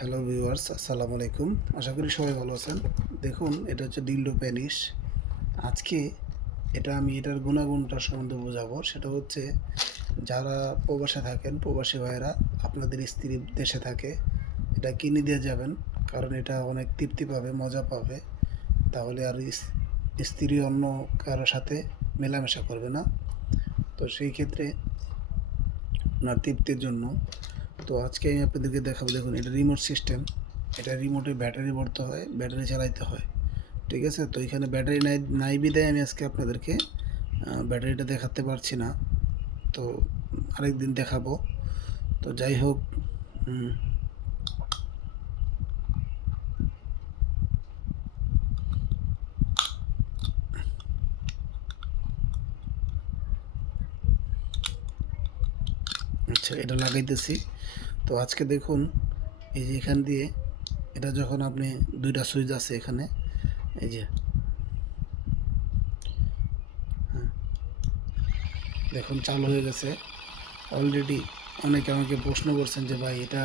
Hello viewers আসসালামু আলাইকুম আশা করি সবাই ভালো আছেন। দেখুন, এটা হচ্ছে ডিল্ডো প্যানিশ আজকে এটা আমি এটার গুণাগুণটা সম্বন্ধে বোঝাবো। সেটা হচ্ছে, যারা প্রবাসে থাকেন, প্রবাসী ভাইয়েরা, আপনাদের স্ত্রী দেশে থাকে, এটা কিনে দিয়ে যাবেন, কারণ এটা অনেক তৃপ্তি পাবে, মজা পাবে। তাহলে আর স্ত্রী অন্য কারোর সাথে মেলামেশা করবে না। তো সেই ক্ষেত্রে ওনার তৃপ্তির জন্য তো আজকে আমি আপনাদেরকে দেখাবো, দেখুন, এটা রিমোট সিস্টেম এটা রিমোটে ব্যাটারি ভরতে হয় ব্যাটারি চালাইতে হয়, ঠিক আছে? তো এখানে ব্যাটারি নাই নাই বিদায় আমি আজকে আপনাদেরকে ব্যাটারিটা দেখাতে পারছি না। তো আরেকদিন দেখাবো। তো যাই হোক আচ্ছা এটা লাগাইতেছি। তো আজকে দেখুন, এই যে এখান দিয়ে, এটা যখন আপনি দুইটা সুইচ আছে এখানে, এই যে হ্যাঁ। দেখুন চালু হয়ে গেছে। অলরেডি অনেকে আমাকে প্রশ্ন করছেন যে ভাই, এটা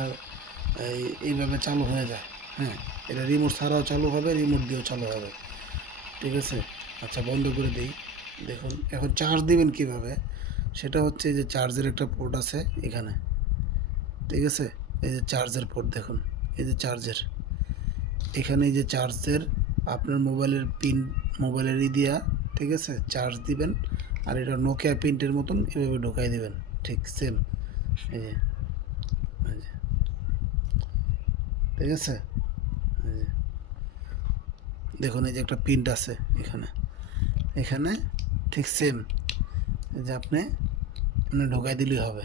এইভাবে চালু হয়ে যায়? হ্যাঁ এটা রিমোট ছাড়াও চালু হবে রিমোট দিয়েও চালু হবে। ঠিক আছে? আচ্ছা বন্ধ করে দিই। দেখুন, এখন চার্জ দিবেন কীভাবে? সেটা হচ্ছে যে চার্জের একটা পোর্ট আছে এখানে। ঠিক আছে? এই যে চার্জের পোর্ট দেখুন, এই যে চার্জের এখানে যে চার্জের আপনার মোবাইলের পিন মোবাইলের ই দিয়া, ঠিক আছে? চার্জ দিবেন, আর এটা নোকিয়া প্রিন্টের মতন এভাবে ঢোকাই দিবেন, ঠিক সেম এই যে ঠিক আছে? দেখুন এই যে একটা প্রিন্ট আছে এখানে। এখানে ঠিক সেম যে আপনি ঢোকাই দিলেই হবে।